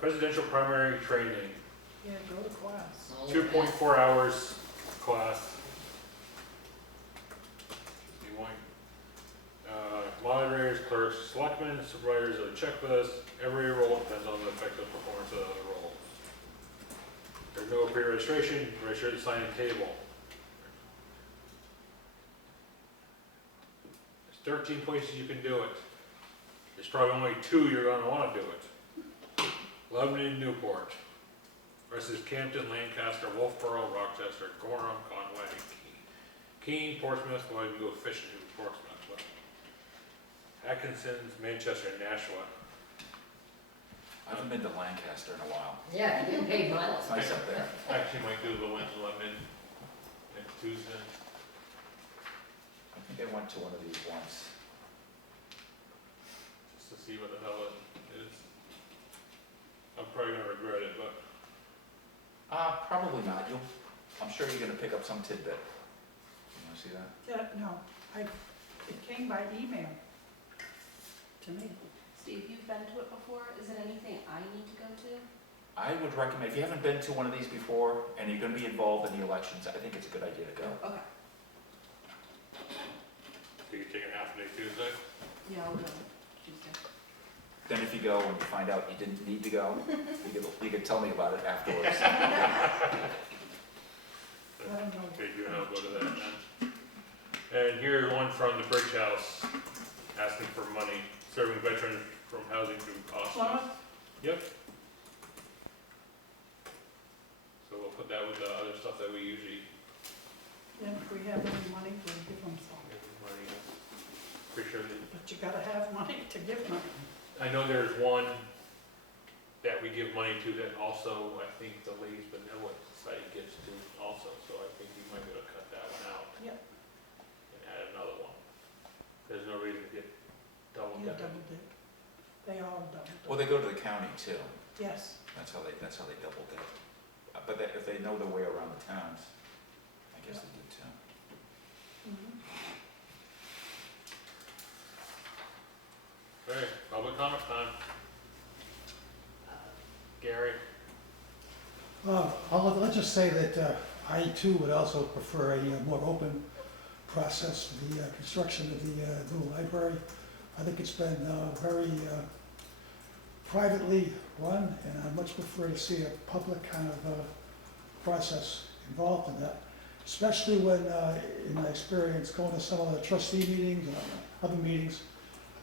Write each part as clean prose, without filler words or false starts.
presidential primary training, Yeah, go to class. 2.4 hours class. You want, moderators, clerks, selectmen, supervisors of the checklist. Every role depends on the effective performance of the other roles. There's no pre-registration, register at the sign-in table. There's 13 places you can do it. There's probably only 2 you're gonna wanna do it. Lebanon, Newport. Rest is Campton, Lancaster, Wolfboro, Rochester, Gorham, Conway, Keene, Portsmouth. Well, you can go fishing in Portsmouth, but Atkinson's, Manchester, and Nashua. I haven't been to Lancaster in a while. Yeah, you get paid miles. It's nice up there. I actually might do the Winter Lebanon next Tuesday. I think I went to one of these once. Just to see what the hell it is. I'm probably gonna regret it, but Probably not. I'm sure you're gonna pick up some tidbit. You wanna see that? Yeah, no, it came by email to me. Steve, you've been to it before. Is it anything I need to go to? I would recommend, if you haven't been to one of these before and you're gonna be involved in the elections, I think it's a good idea to go. Okay. so you're taking half a day Tuesday? Yeah, I'll go Tuesday. Then if you go and you find out you didn't need to go, you could tell me about it afterwards. I don't know. Okay, you and I'll go to that then. And here's one from the Bridge House, asking for money, serving veterans from housing through hospice. Plymouth? Yep. So we'll put that with the other stuff that we usually And if we have any money, we'll give them some. give money. Pretty sure that, But you gotta have money to give money. I know there's one that we give money to that also, I think the Ladies Vanilla site gives to also, so I think we might be able to cut that one out. Yep. And add another one. There's no reason to get double You dipped. double dip. They all double dip. Well, they go to the county too. Yes. That's how they double dip. But if they know their way around the towns, I guess they do too. Mhm. Okay, public comment time. Gary? Let's just say that I too would also prefer a more open process for the construction of the new library. I think it's been very privately run, and I'd much prefer to see a public kind of process involved in that, especially when, in my experience, going to some of the trustee meetings and other meetings,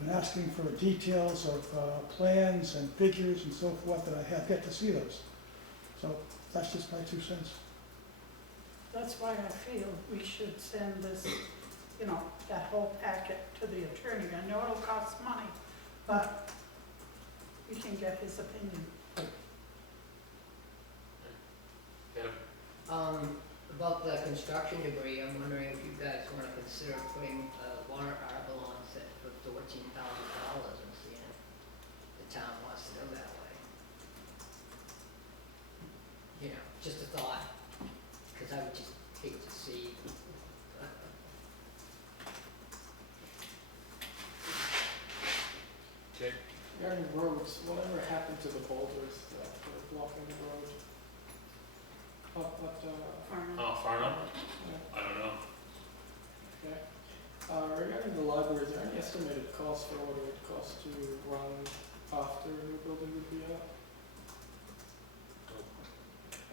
I've been asking for details of plans and figures and so forth, that I have yet to see those. So that's just my 2 cents. That's why I feel we should send this, that whole packet to the attorney. I know it'll cost money, but we can get his opinion. Deb? About the construction debris, I'm wondering if you guys wanna consider putting a warrant article on set for $14,000 and seeing if the town wants to go that way. Just a thought, cause I would just hate to see. Okay. Regarding roads, whatever happened to the boulders that were blocking the road? Up at, Farnham. Oh, Farnham? yeah, I don't know. okay. Regarding the library, is there any estimated cost for what it would cost to run after a new building would be up?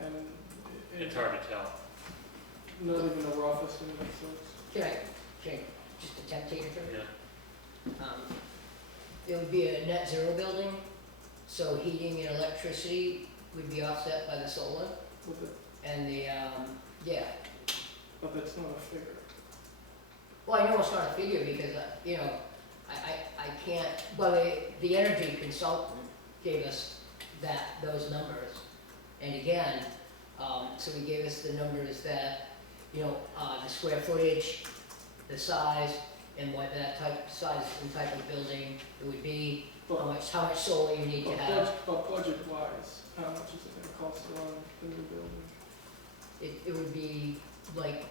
And It's hard to tell. not even a rough estimate of sorts? Can I just attempt to answer? Yeah. It would be a net zero building, so heating and electricity would be offset by the solar, But and but that's not a figure. well, I know it's not a figure because, I can't, well, the energy consultant gave us those numbers. And again, so he gave us the numbers that, the square footage, the size, and what that size and type of building it would be, how much solar you need to have. But budget-wise, how much is it gonna cost to run the new building? It would be like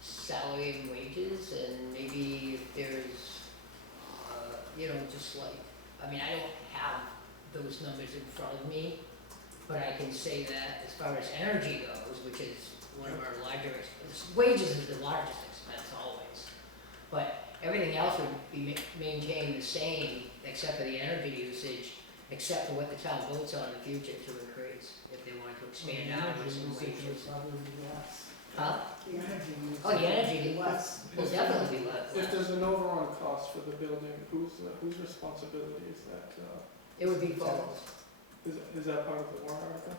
salary and wages, and maybe if there's, just like, I don't have those numbers in front of me, but I can say that as far as energy goes, which is one of our larger, wages is the largest expense always. But everything else would be maintained the same, except for the energy usage, except for what the town votes on in the future to increase, if they wanted to expand hours and wages. Huh? The energy usage. Oh, the energy Less. will definitely be less. If there's an overall cost for the building, whose responsibility is that? It would be Fogle's. Is that part of the warrant article?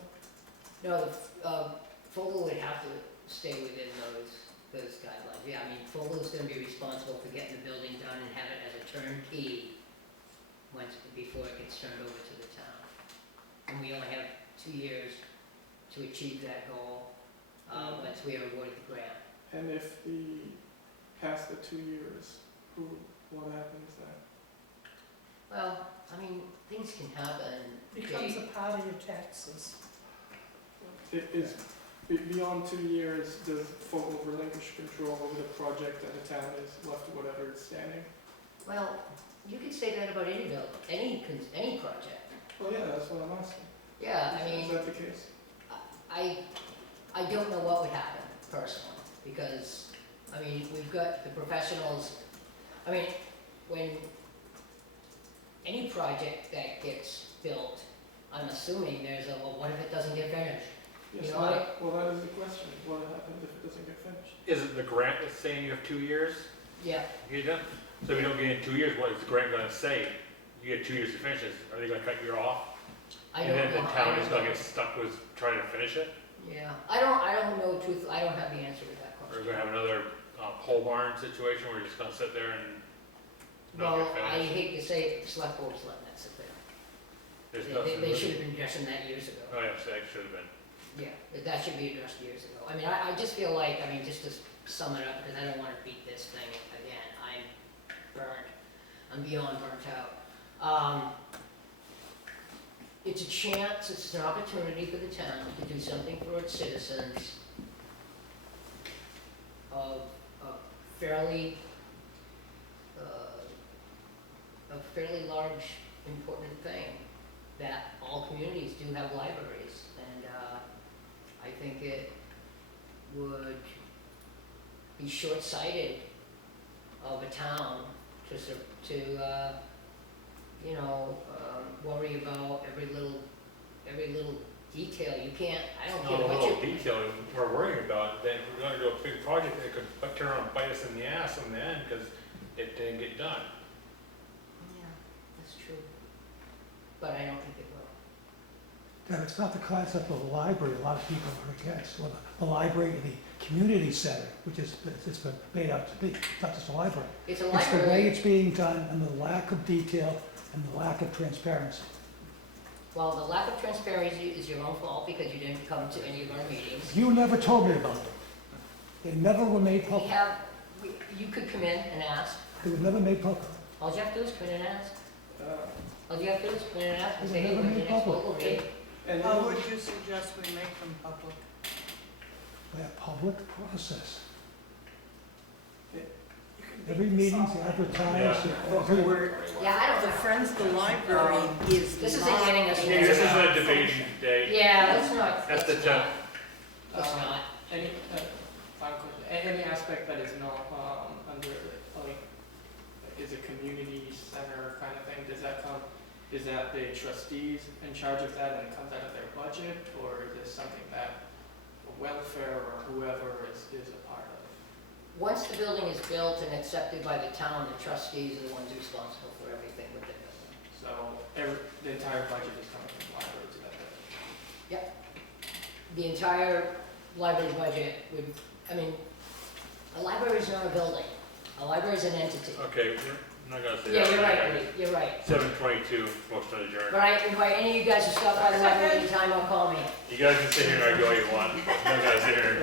No, Fogle would have to stay within those guidelines. Yeah, I mean, Fogle's gonna be responsible for getting the building done and have it as a turnkey before it gets turned over to the town. And we only have 2 years to achieve that goal, once we are awarded the grant. And if past the 2 years, what happens then? Well, I mean, things can happen. Becomes a part of your taxes. Is, beyond 2 years, does Fogel relinquish control over the project and the town is left to whatever is standing? Well, you could say that about any building, any project. Well, yeah, that's what I'm asking. Yeah, I mean. Is that the case? I don't know what would happen personally, because, I mean, we've got the professionals, I mean, when any project that gets built, I'm assuming there's a, well, what if it doesn't get finished? Yes, You know, well, that is the question. What happens if it doesn't get finished? Is it the grant that's saying you have 2 years Yeah, to get it done? So if you don't get in 2 years, what is the grant gonna say? You get 2 years to finish this, are they gonna cut you off? I don't know. And then the I town don't is gonna know. get stuck with trying to finish it? Yeah, I don't know truth, I don't have the answer to that Or question. we're gonna have another pole barn situation where you're just gonna sit there and not Well, get I finished? hate to say it, the select board's letting that sit there. There's nothing. They should have been addressing that years ago. Oh, yes, that should have been. Yeah, that should be addressed years ago. I mean, I just feel like, I mean, just to sum it up, because I don't want to beat this thing again, I'm burnt, I'm beyond burnt out. It's a chance, it's an opportunity for the town to do something for its citizens of a fairly large, important thing, that all communities do have libraries, and I think it would be short-sighted of a town to worry about every little detail. You can't, I don't Not care a what little you, detail we're worrying about, then we're gonna do a big project that could turn around and bite us in the ass in the end, because it didn't get done. yeah, that's true, but I don't think it will. And it's not the concept of a library, a lot of people are against, well, the library in the community center, which is, it's been made out to be, it's not just a library. It's a It's the way library. it's being done and the lack of detail and the lack of transparency. Well, the lack of transparency is your own fault because you didn't come to any of our meetings. You never told me about them. They never were made We public. have, you could come in and ask. They were never made public. All you have to do is come in and ask. Uh, All you have to do is come in and ask and They say, hey, never when's the made next public. local meeting? And How would you suggest we make them public? By a public process. You can Every make this meeting's all- advertised. Yeah. every- Yeah, I The don't, Friends of the Library is This isn't not getting us a- Hey, this is a debating day. yeah, let's not. That's the let's town. not. Let's not. Any, final question, any aspect that is not, under, like, is a community center kind of thing, does that come, is that the trustees in charge of that and it comes out of their budget, or is this something that welfare or whoever is a part of? Once the building is built and accepted by the town, the trustees are the ones responsible for everything with the building. So, the entire budget is coming from the library to that building? The entire library budget would, I mean, a library is not a building. A library is an entity. Okay, we're not gonna say that. Yeah, you're right, Woody, you're right. 7:22, motion adjourned. But I invite any of you guys to stop by the library anytime or call me. You guys can sit here and argue all you want. I'm not gonna sit here and